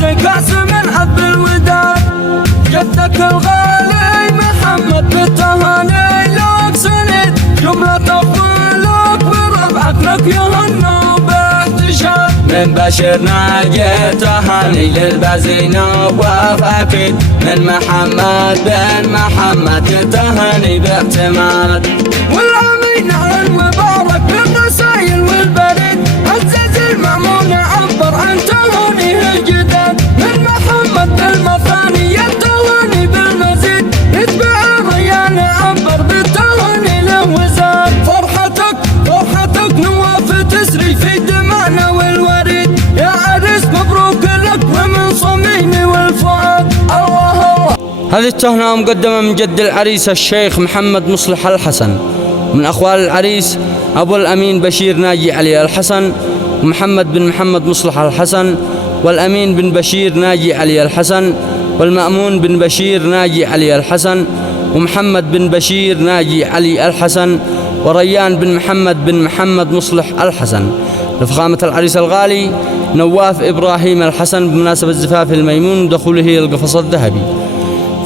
كاس من عذب الوداد. جدك الغالي محمد بالتهاني لك سند، جملة أطفالك بربعك لك يهنوا باحتشاد. من بشير ناجي تهاني للبازي نواف أكيد، من محمد بن محمد تهاني باعتماد. والأمين على المبارك بالرسايل والبريد، عزز المأمون عبر عن تهانيه الجداد. من محمد بالمثاني التهاني بالمزيد، يتبع الريان عبر بالتهاني له وزاد. فرحتك نواف تسري في دمعنا والوريد، يا عريس مبروك لك ومن صميمي والفؤاد. الله. هذه التهنئة مقدمة من جد العريس الشيخ محمد مصلح الحسن، من أخوال العريس أبو الأمين بشير ناجي علي الحسن، ومحمد بن محمد مصلح الحسن، والأمين بن بشير ناجي علي الحسن، والمأمون بن بشير ناجي علي الحسن، ومحمد بن بشير ناجي علي الحسن، وريان بن محمد مصلح الحسن. لفخامة العريس الغالي نواف إبراهيم الحسن بمناسبة زفاف الميمون ودخوله القفص الذهبي،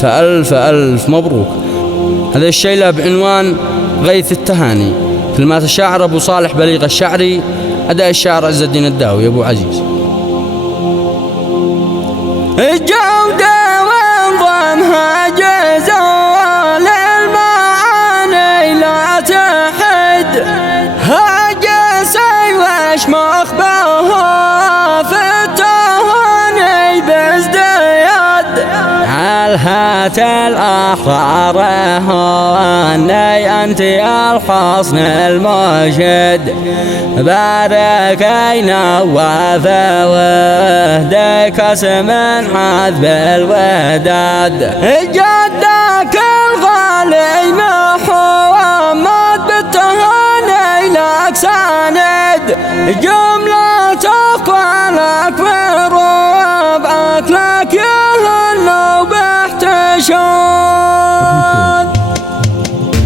فألف ألف مبروك. هذا الشيلة بعنوان غيث التهاني، كلمات الشاعر أبو صالح بليغ الشعري، أداء الشاعر عز الدين الداوي أبو عزيز. الجودة وانظمها جزال المعاني لا تحد، هاجسي وش مخباها في التهاني بازدياد. عالهات الأحرار هاني أنت يا الحصن المجد، باركينا وهديك اسم عذب الوداد. جدك الغالي محمد بالتهاني لك سند، جملة أقوالك وربعك لك يهنوا باحتشاد.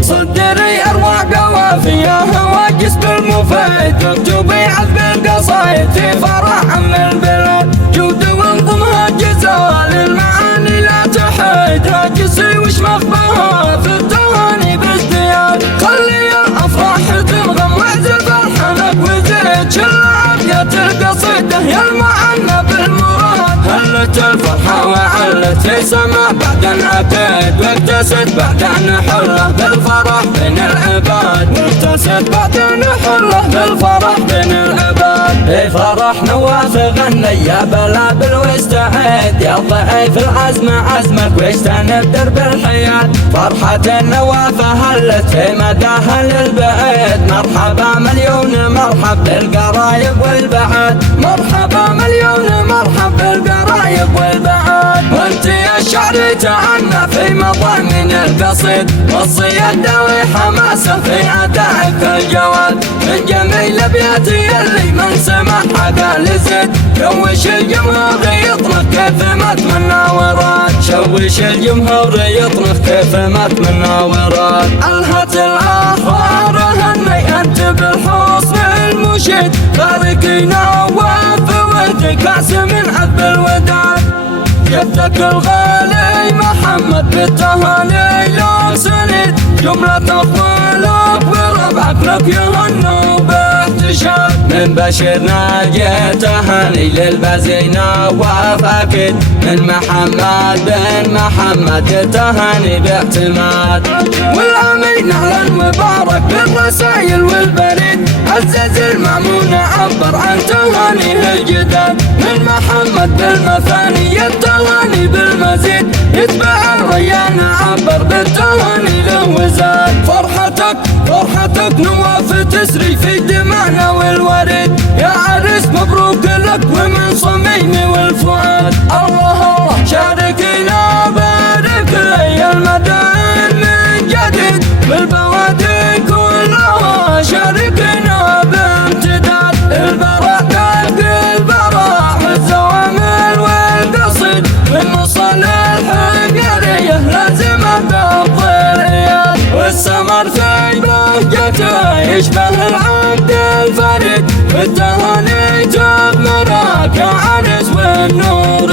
صدري أروع قوافية هواجس بالمفيد، مكتوبي عذب القصايد في فرح عم البلاد. جود وانظمها جزال المعاني لا تحيد، هاجسي وش مخباها في التهاني بازدياد. خلي الأفراح تنغم واعزف ألحانك وزيد، شل عافية القصيدة يا المعنى بالمراد. هلت الفرحة وعلت سما بعد انعقد، واكتست بعد ان حله بالفرح بين العباد. واكتست بعد ان حله بالفرح بين العباد. فرح نواف غني يا بلابل واستعد، يا ضعيف العزم عزمك واجتنب درب الحياة. فرحة النواف هلت في مداها للبعيد، مرحبا مليون مرحب بالقرايب والبعاد. مرحبا مليون مرحب بالقرايب والبعاد. وانت يا الشعر تعنى في مضامين القصيد، وصي الدوي حماسه في ادائك الجواد. من جميل ابياتي اللي من سمعها قال زد، شوش الجمهور يطنخ كيف ما تمنى وراد. شوش الجمهور يطنخ كيف ما تمنى وراد. الهت الاخبار هني انت بالحسن المشيد، باركي نواف ودك كاس من عذب الوداد. جدك الغالي محمد بالتهاني لك سند، جملة أطفالك وربعك لك يهنوا باحتشاد. من بشير ناجي تهاني للبازي نواف أكيد، من محمد بن محمد تهاني باعتماد. والأمين على المبارك بالرسايل والبريد، عزز المأمون عبر عن تهانيه الجداد. من محمد بالمثاني التهاني بالمزيد، يتبع الريان عبر بالتهاني له وزاد. فرحتك نواف تسري في دمعنا والوريد، يا عريس مبروك لك ومن صميمي والفؤاد. الله شاركنا بارك لي المدائن من جديد، بالبوادي كلها شاركنا بامتداد. البراء دق البراء والزوامل والقصيد، من مصالح القرية لازمه بالضريات. والسمر في بهجته يشبه العقد الفريد، بالتهاني تغمرك عرس والنور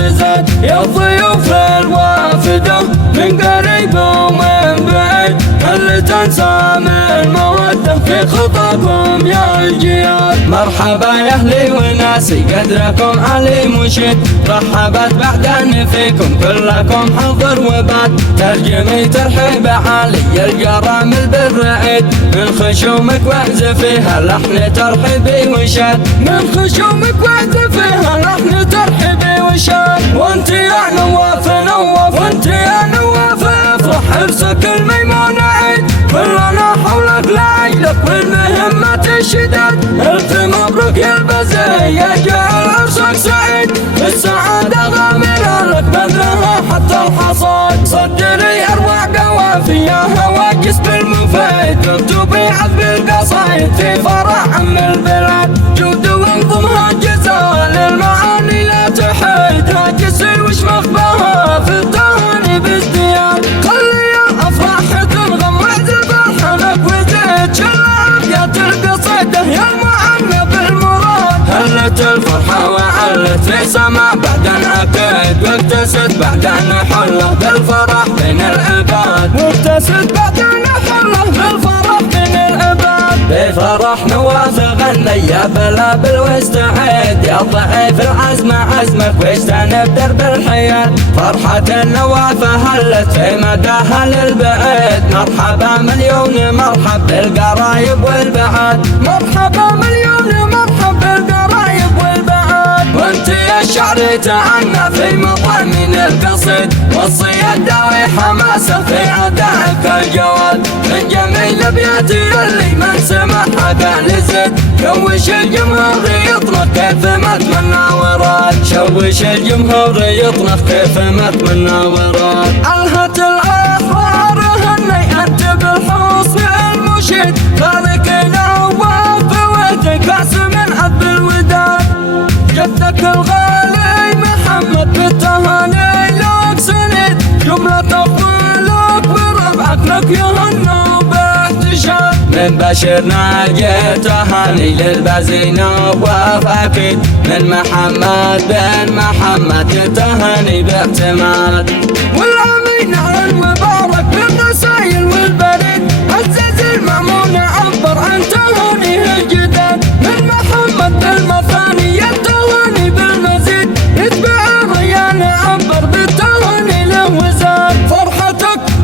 في خطاكم يا الجياد. مرحبا يا اهلي وناسي قدركم علي مشيد، رحبت بعد ان فيكم كلكم حضر وبات، ترجمي ترحيب علي القرامل بالرعيد، من خشومك واعزفيها لحن ترحيبي وشاد، من خشومك واعزفيها لحن ترحيبي وشاد. وانت يا نواف نواف، وانت يا نواف افرح حرصك الميمون عيد، كلنا حولك لعجلك بالمهمة الشداد، الف مبروك يا البزي يا جعل عرسك سعيد، السعادة غامرة لك بدرها حتى الحصاد. صدري اروع قوافي هواجس بالمفيد، مكتوب عذب القصايد في فرح عم البلاد، جود وانظمها جزال المعاني لا تحيد، هاجس وش مخباها في التهاني بازدياد. خلي يا افراح تنغم واعزف الحنك وزيد، شلاب يا القصيده يا المعنى بالمراد، هلت الفرحه وعلت في سما بعد انعقد، واكتست بعد ان حله بالفرح بين العباد، واكتست بعد ان حله بالفرح بين العباد. بفرح نواف غني يا بلابل واستعد، يا ضعيف العزم عزمك واجتنب درب الحياد، فرحة النواف هلت في مداها للبعيد، مرحبا مليون مرحب بالقرايب والبعاد، مرحبا مليون مرحب بالقرايب والبعاد. وانت يا الشعر تعنى في مضامين القصيد، والصياد داوي حماسه في عدائك الجواد، من جميل ابياتي اللي من سمعها كان يزيد، شوش الجمهور يطنخ كيف ما اتمنى وراد، شوش الجمهور يطنخ كيف ما اتمنى وراد. الهت الاحرار هني انت بالحسن المشيد، خالق نواف وجهك كاس من عذب الوداد، جدك الغالي محمد بالتهاني لك سند، جملة أفضلك بربعك لك يهنى باحتشاد، من بشير ناجي تهاني للبزي نواف اكيد، من محمد بن محمد تهاني باعتماد، والامين على المبارك بالرسايل والبريد، عزز المأمون عبر عن تهانيه الجداد، من محمد بالمثاني التهاني بالمزيد، يتبع الريان عبر بالتهاني له وزاد.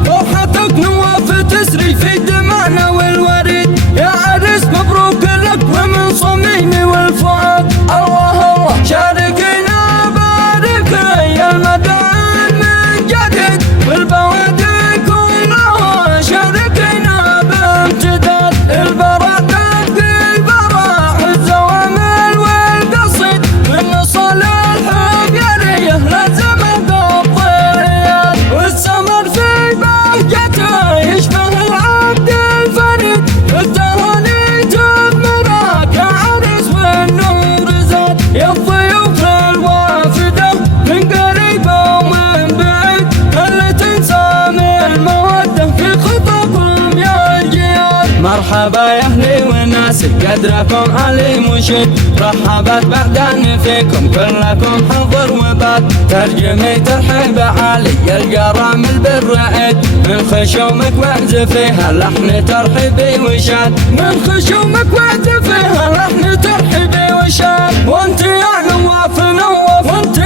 فرحتك نواف تسري في دمعنا والوريد، يا عريس مبروك لك ومن صميمي والفؤاد. الله الله شاركنا بارك يا المدان من جديد، والبوادي كلها شاركنا بامتداد، البركات في براح الزوامل والقصيد، من صالح بيريه لازم القطيات، والسمر في بهجته يشبه العبد الفريد، التهاني تغمرك يا عريس والنور زاد، يا الضيوف الوافده من قريب ومن بعيد، اللي تنسام الموده في خطاكم يا الجياد. مرحبا يا اهلي وناسي قدركم علي مشيد، رحبت بعد ان فيكم كلكم حضر وبات، ترجمي ترحيب علي القرامل بالرعيد، من خشومك واعزفيها لحن ترحيبي وشاد، من خشومك واعزفيها لحن ترحيبي وشاد. وانت يا نواف نواف، وانت